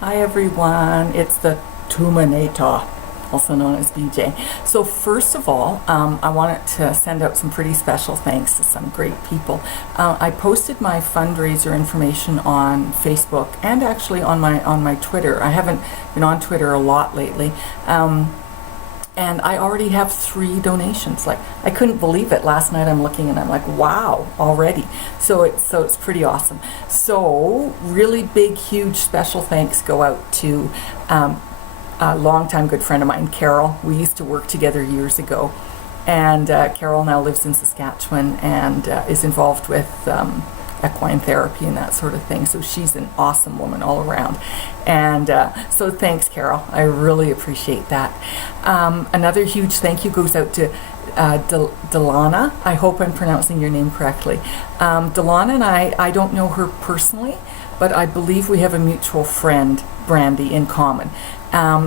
Hi everyone, it's the Tuminator, also known as BJ. So first of all, I wanted to send out some pretty special thanks to some great people. I posted my fundraiser information on Facebook and actually on my Twitter. I haven't been on Twitter a lot lately. And I already have 3 donations. Like, I couldn't believe it. Last night I'm looking and I'm like, wow, already. So it's pretty awesome. So really big, huge special thanks go out to a longtime good friend of mine, Carol. We used to work together years ago. And Carol now lives in Saskatchewan and is involved with equine therapy and that sort of thing. So she's an awesome woman all around. And so thanks, Carol. I really appreciate that. Another huge thank you goes out to Delana. I hope I'm pronouncing your name correctly. Delana and I don't know her personally, but I believe we have a mutual friend, Brandy, in common.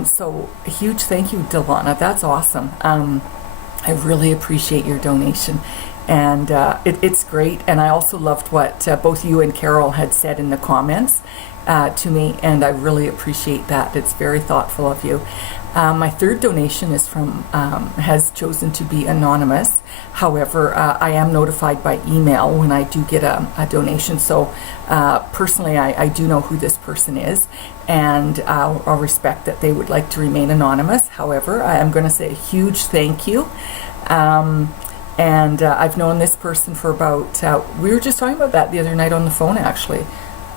So a huge thank you, Delana. That's awesome. I really appreciate your donation. And it's great. And I also loved what both you and Carol had said in the comments to me, and I really appreciate that. It's very thoughtful of you. My third donation is from, has chosen to be anonymous. However, I am notified by email when I do get a donation. So personally, I do know who this person is, and I'll respect that they would like to remain anonymous. However, I am going to say a huge thank you. And I've known this person for about, we were just talking about that the other night on the phone actually.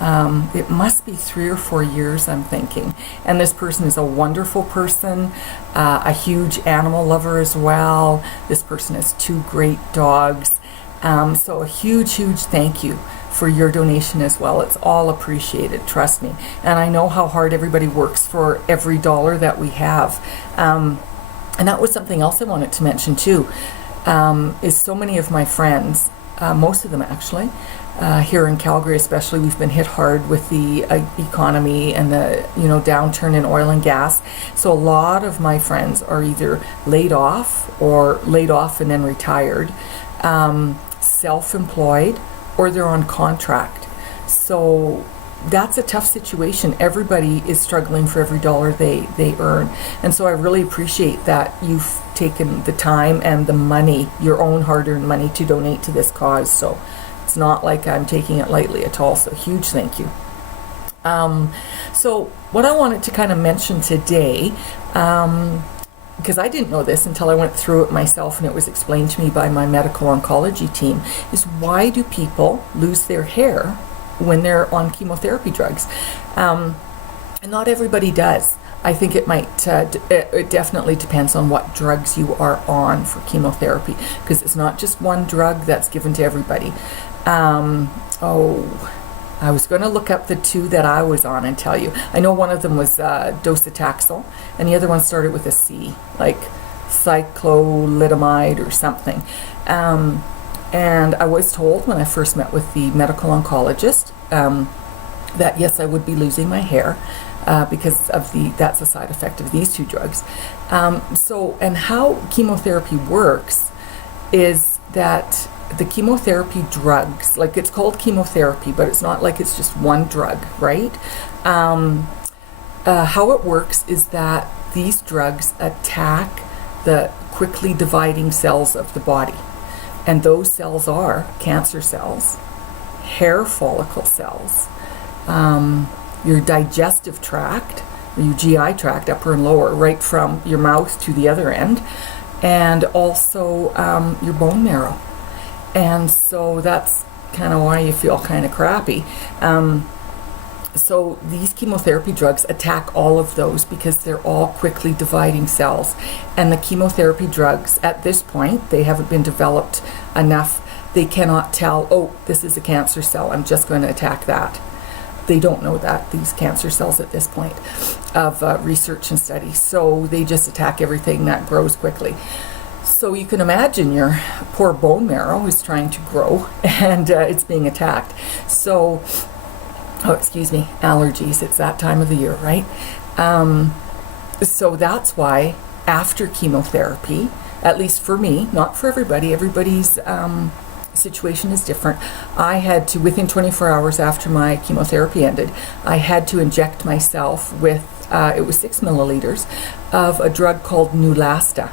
It must be 3 or 4 years, I'm thinking. And this person is a wonderful person, a huge animal lover as well. This person has 2 great dogs. So a huge, huge thank you for your donation as well. It's all appreciated, trust me. And I know how hard everybody works for every dollar that we have. And that was something else I wanted to mention too. Is so many of my friends, most of them actually, here in Calgary especially, we've been hit hard with the economy and the downturn in oil and gas. So a lot of my friends are either laid off or laid off and then retired, self-employed, or they're on contract. So that's a tough situation. Everybody is struggling for every dollar they earn. And so I really appreciate that you've taken the time and the money, your own hard-earned money, to donate to this cause. So it's not like I'm taking it lightly at all. So huge thank you. So what I wanted to kind of mention today, because I didn't know this until I went through it myself and it was explained to me by my medical oncology team, is why do people lose their hair when they're on chemotherapy drugs? And not everybody does. I think it might, it definitely depends on what drugs you are on for chemotherapy, because it's not just one drug that's given to everybody. I was going to look up the 2 that I was on and tell you. I know one of them was docetaxel, and the other one started with a C, like cyclophosphamide or something. And I was told when I first met with the medical oncologist that yes, I would be losing my hair because of that's a side effect of these 2 drugs. And how chemotherapy works is that the chemotherapy drugs, like, it's called chemotherapy, but it's not like it's just one drug, right? How it works is that these drugs attack the quickly dividing cells of the body. And those cells are cancer cells, hair follicle cells, your digestive tract, your GI tract, upper and lower, right from your mouth to the other end, and also your bone marrow. And so that's kind of why you feel kind of crappy. So these chemotherapy drugs attack all of those because they're all quickly dividing cells. And the chemotherapy drugs, at this point, they haven't been developed enough. They cannot tell, oh, this is a cancer cell, I'm just going to attack that. They don't know that, these cancer cells at this point of research and study. So they just attack everything that grows quickly. So you can imagine your poor bone marrow is trying to grow and it's being attacked. So, allergies, it's that time of the year, right? So that's why after chemotherapy, at least for me, not for everybody, everybody's situation is different. I had to, within 24 hours after my chemotherapy ended, I had to inject myself with, it was 6 milliliters of a drug called Neulasta.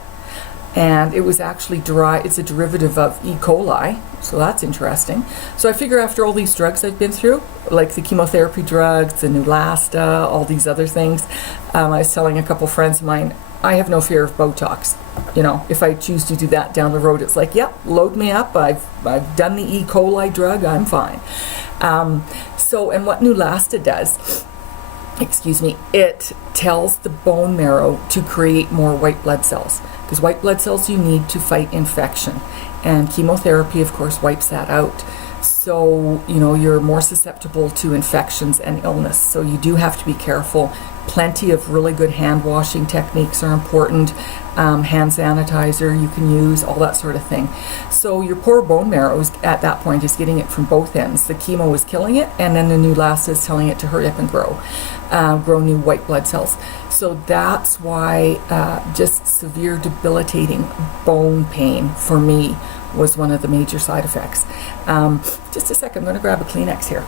And it was actually it's a derivative of E. coli, so that's interesting. So I figure after all these drugs I've been through, like the chemotherapy drugs, the Neulasta, all these other things, I was telling a couple friends of mine, I have no fear of Botox. You know, if I choose to do that down the road, it's like, yep, load me up. I've done the E. coli drug, I'm fine. And what Neulasta does, it tells the bone marrow to create more white blood cells, because white blood cells you need to fight infection, and chemotherapy of course wipes that out. So you're more susceptible to infections and illness, so you do have to be careful. Plenty of really good hand washing techniques are important. Hand sanitizer you can use, all that sort of thing. So your poor bone marrow at that point is getting it from both ends. The chemo is killing it, and then the Neulasta is telling it to hurry up and grow new white blood cells. So that's why just severe debilitating bone pain for me was one of the major side effects. Just a second, I'm going to grab a Kleenex here.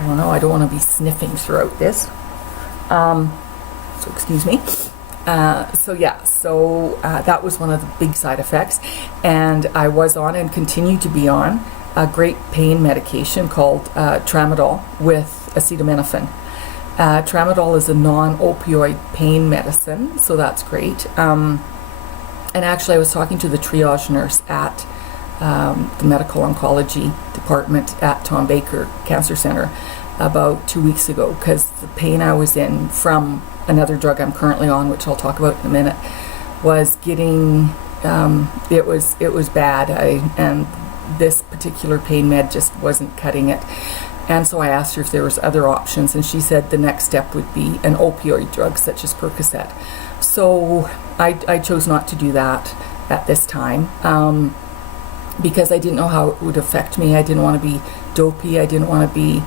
I don't know, I don't want to be sniffing throughout this. So excuse me. That was one of the big side effects. And I was on and continue to be on a great pain medication called tramadol with acetaminophen. Tramadol is a non-opioid pain medicine, so that's great. And actually I was talking to the triage nurse at the medical oncology department at Tom Baker Cancer Center about 2 weeks ago, because the pain I was in from another drug I'm currently on, which I'll talk about in a minute, was getting, it was bad. And this particular pain med just wasn't cutting it. And so I asked her if there was other options, and she said the next step would be an opioid drug such as Percocet. So I chose not to do that at this time, because I didn't know how it would affect me. I didn't want to be dopey. I didn't want to be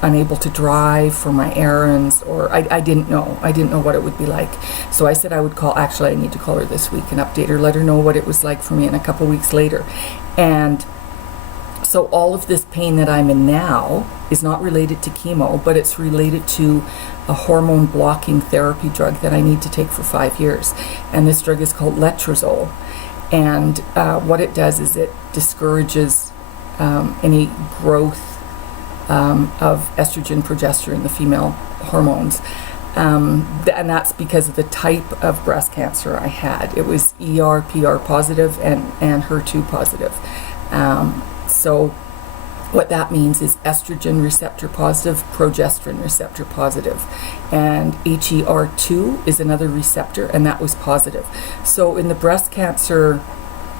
unable to drive for my errands, or I didn't know what it would be like. So I said I would call, actually I need to call her this week and update her, let her know what it was like for me, and a couple weeks later. And so all of this pain that I'm in now is not related to chemo, but it's related to a hormone blocking therapy drug that I need to take for 5 years. And this drug is called letrozole. And what it does is it discourages any growth of estrogen, progesterone, the female hormones. And that's because of the type of breast cancer I had. It was ER, PR positive and HER2 positive. So what that means is estrogen receptor positive, progesterone receptor positive. And HER2 is another receptor, and that was positive. So in the breast cancer,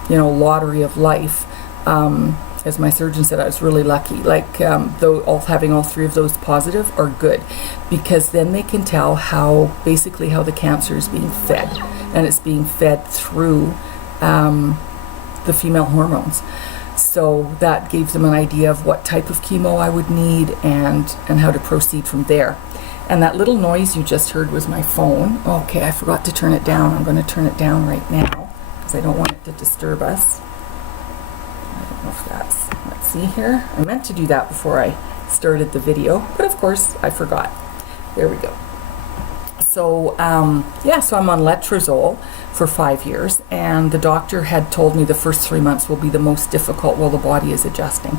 lottery of life, as my surgeon said, I was really lucky. Having all three of those positive are good, because then they can tell how the cancer is being fed, and it's being fed through the female hormones. So that gave them an idea of what type of chemo I would need and how to proceed from there. And that little noise you just heard was my phone. Okay, I forgot to turn it down. I'm going to turn it down right now because I don't want it to disturb us. I don't know if let's see here. I meant to do that before I started the video, but of course I forgot. There we go. So so I'm on letrozole for 5 years, and the doctor had told me the first 3 months will be the most difficult while the body is adjusting.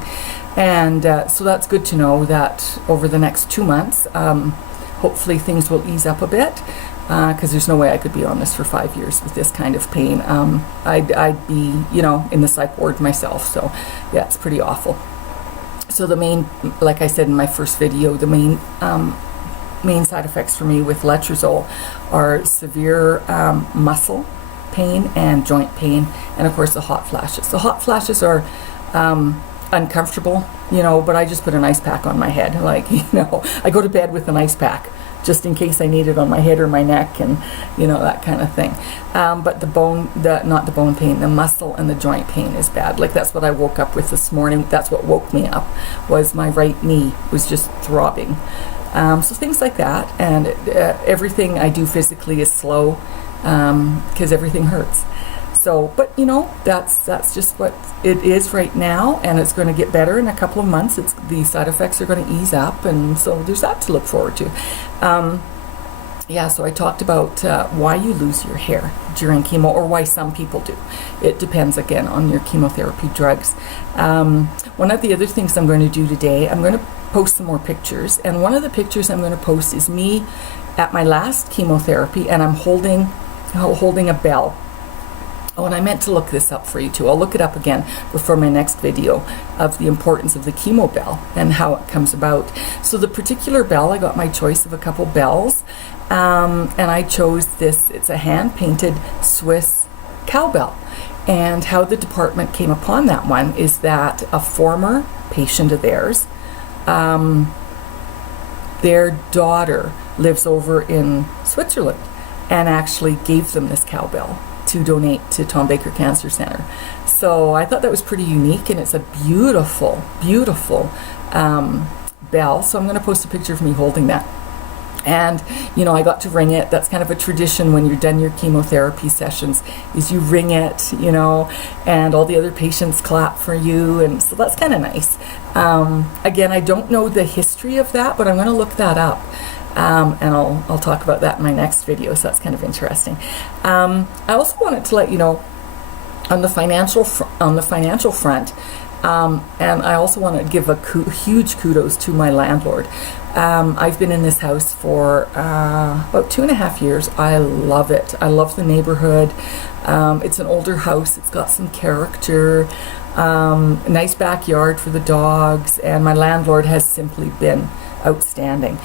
And so that's good to know that over the next 2 months, hopefully things will ease up a bit, because there's no way I could be on this for 5 years with this kind of pain. I'd be, in the psych ward myself. So yeah, it's pretty awful. So the main, like I said in my first video, the main side effects for me with letrozole are severe muscle pain and joint pain, and of course the hot flashes. The hot flashes are uncomfortable, but I just put an ice pack on my head. I go to bed with an ice pack just in case I need it on my head or my neck, and that kind of thing. But not the bone pain, the muscle and the joint pain is bad. That's what I woke up with this morning. That's what woke me up, was my right knee was just throbbing. So things like that, and everything I do physically is slow, because everything hurts. So, but that's just what it is right now, and it's going to get better in a couple of months. The side effects are going to ease up, and so there's that to look forward to. So I talked about why you lose your hair during chemo, or why some people do. It depends, again, on your chemotherapy drugs. One of the other things I'm going to do today, I'm going to post some more pictures, and one of the pictures I'm going to post is me at my last chemotherapy, and I'm holding a bell. Oh, and I meant to look this up for you too. I'll look it up again before my next video of the importance of the chemo bell and how it comes about. So the particular bell, I got my choice of a couple bells, and I chose this. It's a hand-painted Swiss cowbell. And how the department came upon that one is that a former patient of theirs, their daughter lives over in Switzerland and actually gave them this cowbell to donate to Tom Baker Cancer Center. So I thought that was pretty unique, and it's a beautiful, beautiful bell. So I'm going to post a picture of me holding that. And, I got to ring it. That's kind of a tradition when you're done your chemotherapy sessions, is you ring it, and all the other patients clap for you. And so that's kind of nice. Again, I don't know the history of that, but I'm going to look that up. And I'll talk about that in my next video, so that's kind of interesting. I also wanted to let you know on the financial front, and I also want to give a huge kudos to my landlord. I've been in this house for about 2.5 years. I love it. I love the neighborhood. It's an older house. It's got some character. A nice backyard for the dogs, and my landlord has simply been outstanding.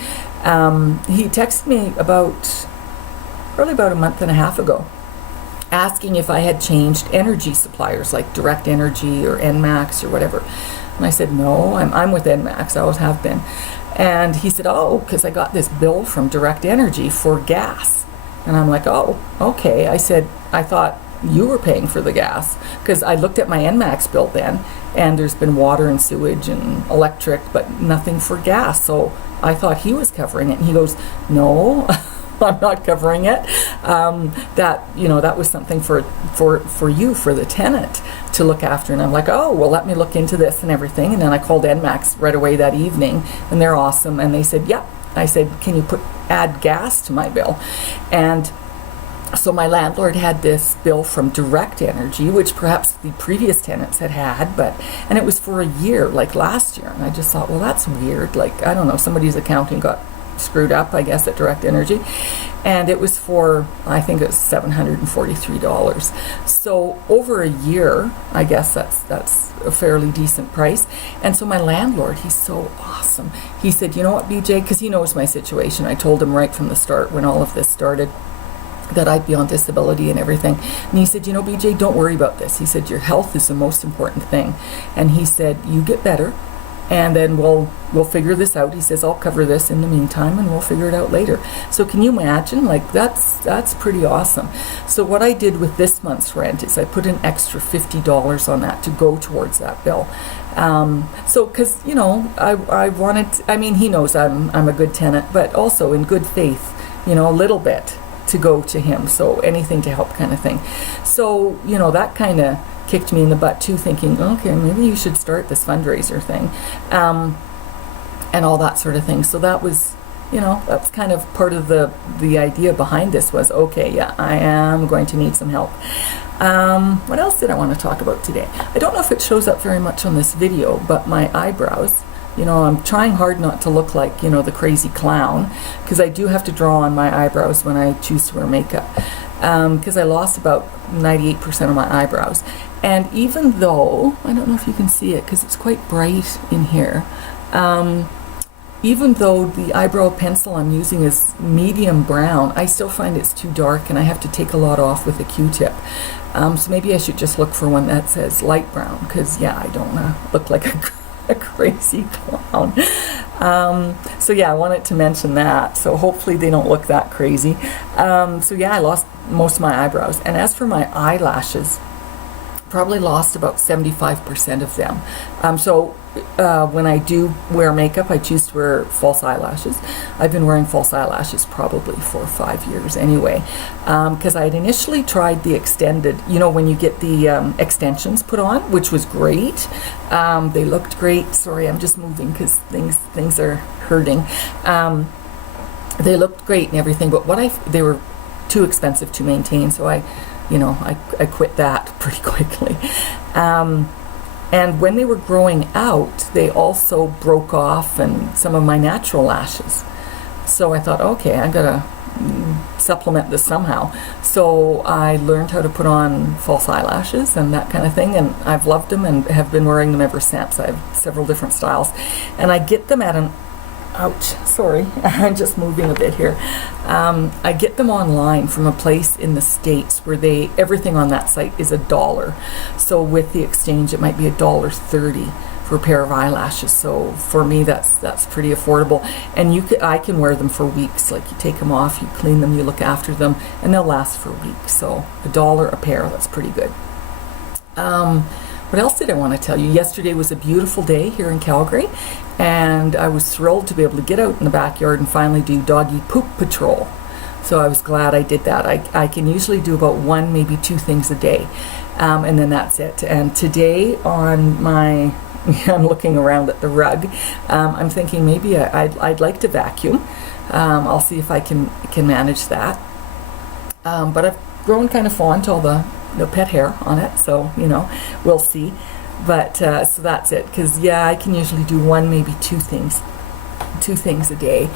He texted me probably about a month and a half ago, asking if I had changed energy suppliers like Direct Energy or NMAX or whatever. And I said, no, I'm with NMAX. I always have been. And he said, oh, because I got this bill from Direct Energy for gas. And I'm like, oh, okay. I said, I thought you were paying for the gas, because I looked at my NMAX bill then, and there's been water and sewage and electric, but nothing for gas. So I thought he was covering it. And he goes, no, I'm not covering it. That was something for you, for the tenant to look after. And I'm like, oh, well, let me look into this and everything. And then I called NMAX right away that evening, and they're awesome. And they said, yeah. I said, can you add gas to my bill? And so my landlord had this bill from Direct Energy, which perhaps the previous tenants had, and it was for a year, like last year. And I just thought, well, that's weird. Like, I don't know, somebody's accounting got screwed up, I guess, at Direct Energy. And it was for, I think it was $743. So over a year, I guess that's a fairly decent price. And so my landlord, he's so awesome. He said, you know what, BJ, because he knows my situation. I told him right from the start when all of this started that I'd be on disability and everything. And he said, BJ, don't worry about this. He said, your health is the most important thing. And he said, you get better, and then we'll figure this out. He says, I'll cover this in the meantime, and we'll figure it out later. So can you imagine? Like, that's pretty awesome. So what I did with this month's rent is I put an extra $50 on that to go towards that bill. So, because, I wanted, he knows I'm a good tenant, but also in good faith, a little bit to go to him. So anything to help, kind of thing. So, that kind of kicked me in the butt too, thinking, okay, maybe you should start this fundraiser thing, and all that sort of thing. So that was, that's kind of part of the idea behind this was, okay, yeah, I am going to need some help. What else did I want to talk about today? I don't know if it shows up very much on this video, but my eyebrows, I'm trying hard not to look like, the crazy clown, because I do have to draw on my eyebrows when I choose to wear makeup, because I lost about 98% of my eyebrows. And even though, I don't know if you can see it because it's quite bright in here, even though the eyebrow pencil I'm using is medium brown, I still find it's too dark, and I have to take a lot off with a Q-tip. So maybe I should just look for one that says light brown, because, yeah, I don't want to look like a crazy clown. So yeah, I wanted to mention that. So hopefully they don't look that crazy. So yeah, I lost most of my eyebrows. And as for my eyelashes, probably lost about 75% of them. So when I do wear makeup, I choose to wear false eyelashes. I've been wearing false eyelashes probably for 5 years anyway, because I had initially tried the extended, you know, when you get the extensions put on, which was great. They looked great. Sorry, I'm just moving because things are hurting. They looked great and everything, but they were too expensive to maintain, so I quit that pretty quickly. And when they were growing out, they also broke off and some of my natural lashes. So I thought, okay, I gotta supplement this somehow. So I learned how to put on false eyelashes and that kind of thing, and I've loved them and have been wearing them ever since. I have several different styles, and I get them at an ouch, sorry, I'm just moving a bit here. I get them online from a place in the States where everything on that site is $1. So with the exchange, it might be $1.30 for a pair of eyelashes. So for me, that's pretty affordable. And I can wear them for weeks. Like, you take them off, you clean them, you look after them, and they'll last for weeks. So $1 a pair, that's pretty good. What else did I want to tell you? Yesterday was a beautiful day here in Calgary, and I was thrilled to be able to get out in the backyard and finally do doggy poop patrol. So I was glad I did that. I can usually do about 1, maybe 2 things a day, and then that's it. And today on my, I'm looking around at the rug, I'm thinking maybe I'd like to vacuum. I'll see if I can manage that. But I've grown kind of fond to all the pet hair on it, so we'll see. But so that's it, because I can usually do 1, maybe 2 things a day,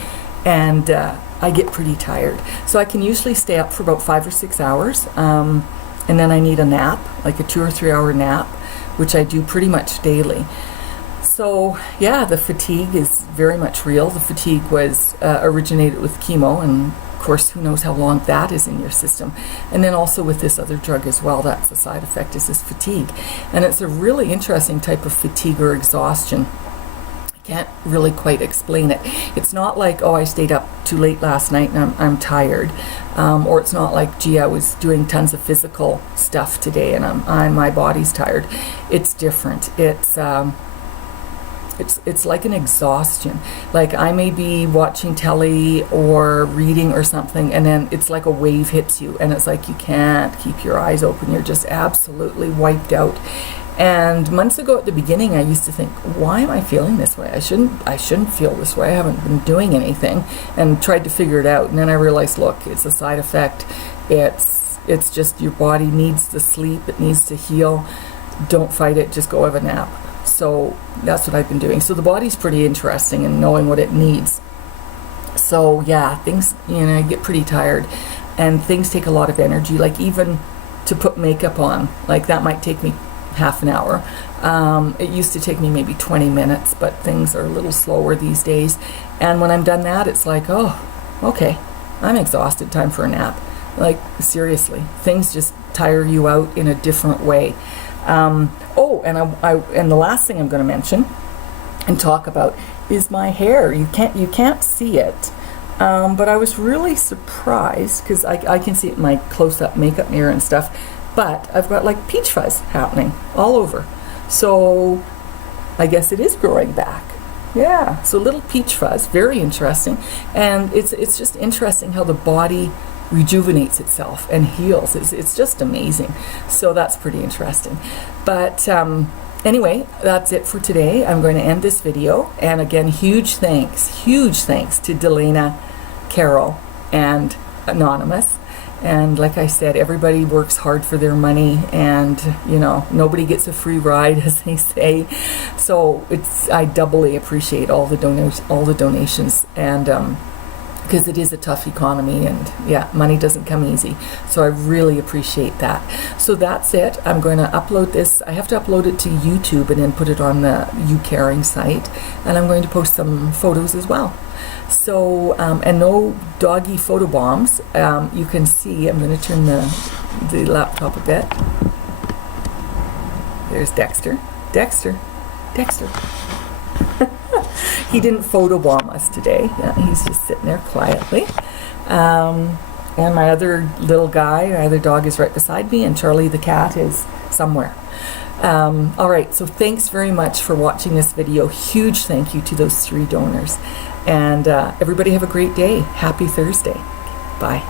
and I get pretty tired. So I can usually stay up for about 5 or 6 hours, and then I need a nap, like a 2 or 3 hour nap, which I do pretty much daily. So the fatigue is very much real. The fatigue was originated with chemo, and of course, who knows how long that is in your system. And then also with this other drug as well, that's the side effect, is this fatigue. And it's a really interesting type of fatigue or exhaustion. I can't really quite explain it. It's not like, I stayed up too late last night and I'm tired. Or it's not like, I was doing tons of physical stuff today and my body's tired. It's different. It's like an exhaustion. Like, I may be watching telly or reading or something, and then it's like a wave hits you, and it's like you can't keep your eyes open. You're just absolutely wiped out. And months ago at the beginning, I used to think, why am I feeling this way? I shouldn't feel this way. I haven't been doing anything, and tried to figure it out. And then I realized, look, it's a side effect. It's just your body needs to sleep. It needs to heal. Don't fight it. Just go have a nap. So that's what I've been doing. So the body's pretty interesting in knowing what it needs. So things, I get pretty tired, and things take a lot of energy. Like, even to put makeup on, like, that might take me half an hour. It used to take me maybe 20 minutes, but things are a little slower these days. And when I'm done that, it's like, oh, okay, I'm exhausted, time for a nap. Like, seriously, things just tire you out in a different way. And the last thing I'm going to mention and talk about is my hair. You can't see it, but I was really surprised because I can see it in my close-up makeup mirror and stuff. But I've got like peach fuzz happening all over, so I guess it is growing back. Yeah, so little peach fuzz, very interesting, and it's just interesting how the body rejuvenates itself and heals. It's just amazing. So that's pretty interesting. But anyway, that's it for today. I'm going to end this video. And again, huge thanks to Delana, Carol, and Anonymous. And like I said, everybody works hard for their money, and nobody gets a free ride, as they say. So I doubly appreciate all the donations, and because it is a tough economy, and money doesn't come easy. So I really appreciate that. So that's it. I'm going to upload this. I have to upload it to YouTube and then put it on the You Caring site. And I'm going to post some photos as well. So, and no doggy photo bombs. You can see, I'm going to turn the laptop a bit. There's Dexter. He didn't photobomb us today. He's just sitting there quietly. And my other little guy, my other dog, is right beside me, and Charlie the cat is somewhere. All right, so thanks very much for watching this video. Huge thank you to those 3 donors. And everybody have a great day. Happy Thursday. Bye.